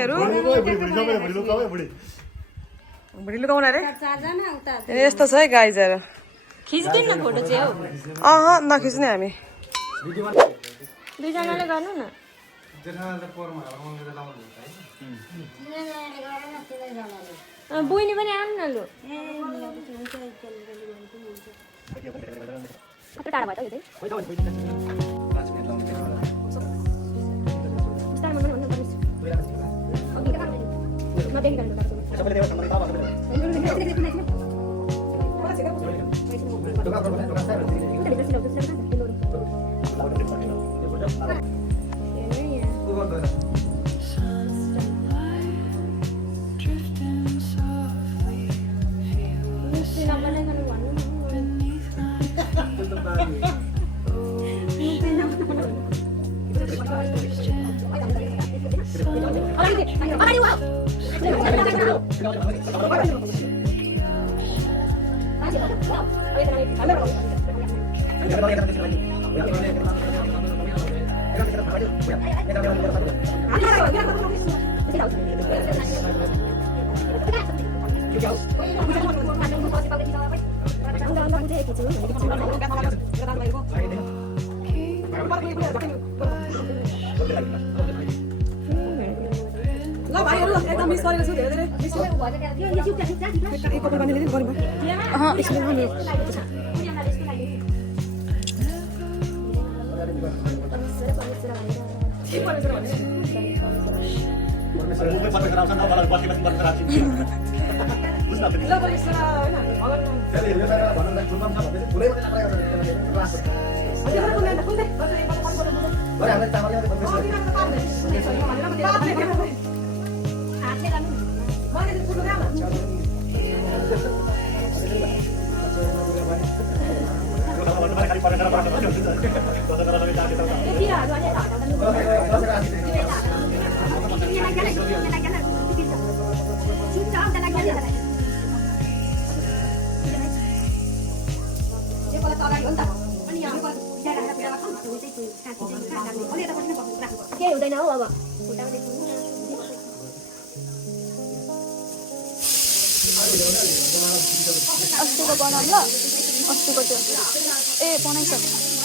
तिमीहरू बुढी लुकाउन रे यस्तो छ है गाइजहरू खिच्दिन न फोटो चाहिँ हौ नखिच्ने हामी दुईजनाले गर्नु न बुइनी पनि आउनु न लु कस्तो टाढा भयो त यो ल भाइहरु एकदम मिस गरेको छु धेरै धेरै मिस एक कपल बाँध्ने गर्नु भयो यसले गर्नु के हुँदैन हौ अब अस्तिको बनाऊ ल अस्तिको त्यो ए बनाइसक्यो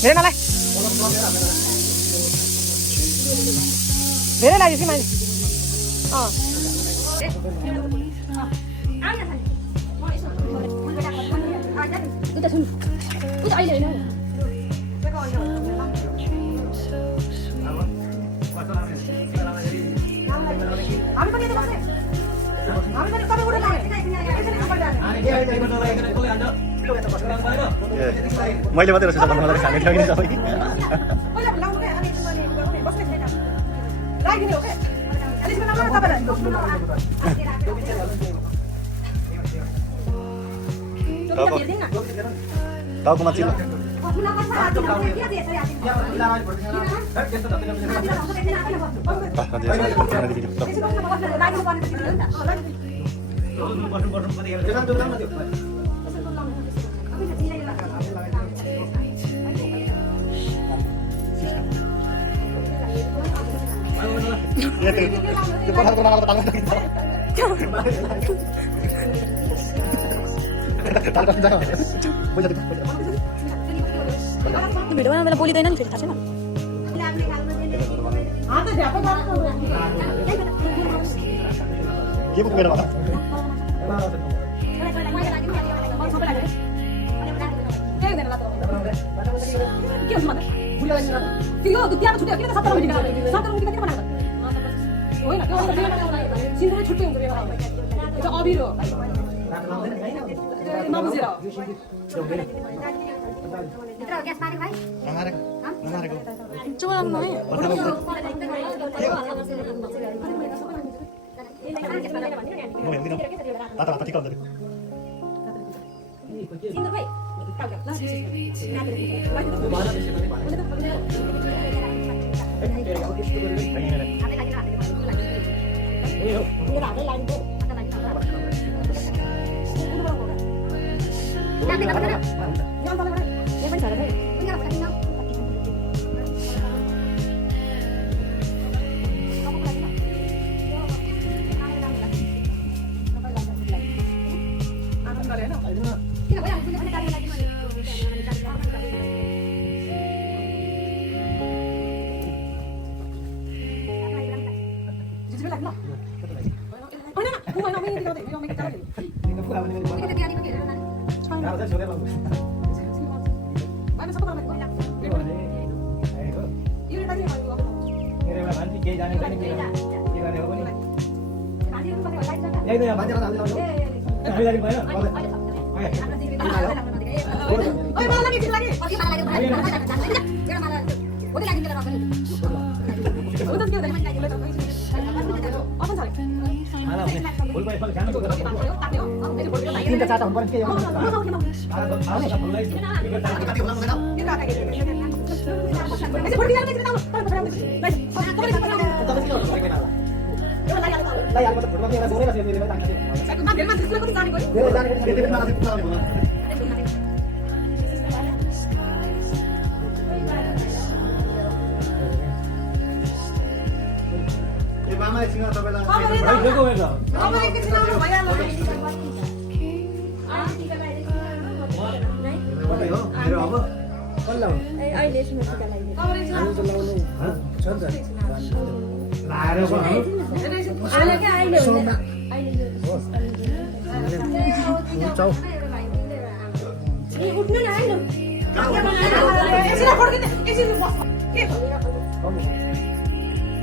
धेरै नलाई धेरै लाग्यो कि मैले मैले मात्रै रसेछ भन्नु मलाई खाने थियो कि सबै टाउकोमा चिल्ला भिडियो बनाउनु बेला बोलिँदैन नि फेरि थाहा छैन के पो मेरो भन coba langsung aja म हेर्दिनँ ताता ताता ठिक हुन्छ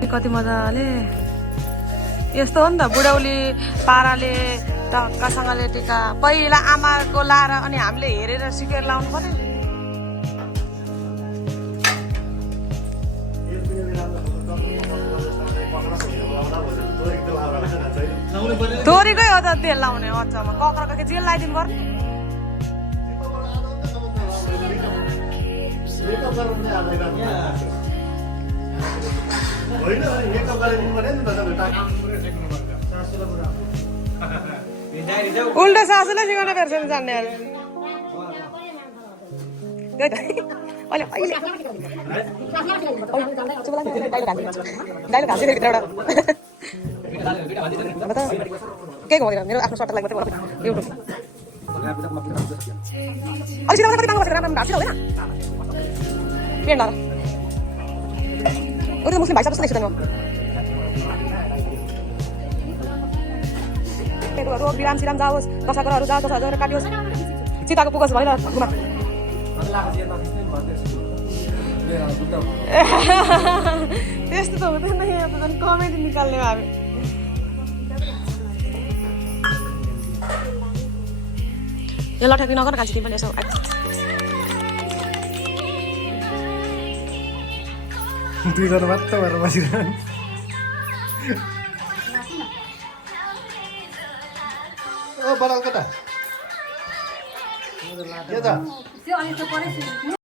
कति मजाले यस्तो हो नि त बुढौली पाराले टक्कासँगले टिका पहिला आमाको लाएर अनि हामीले हेरेर सिकेर लाउनु पर्यो दोरीकै हो त तेल लाउने अचामा कक्रको जेल लगाइदिनु पर्ने उल्टो सासूलाई सिकाउन पर्छ नि जान्नेहरू त्यही त अहिले डाइलग हाल्छु भित्रबाट के घुमाउँदैन मेरो आफ्नो सर्ट लागि मात्रै युट्युब अलिक सिधा कति काम गर्छ राम्रो ढाँच्छ होइन पेन्ट लाएर उयो मुस्लिम भाइ साहब जस्तो देख्छु त म बिराम सिराम जाओस् दशाग्रहहरू जाओस् दशाहरू काटियोस् चिताको पुगोस् भनेर घुमा त्यस्तो त हुँदैन यहाँ त झन् कमेडी निकाल्ने भए यो लट्याक्री नगर कान्छी तिमी पनि यसो दुईजना मात्र भएर बसिरहनु ओ बडाल कता के त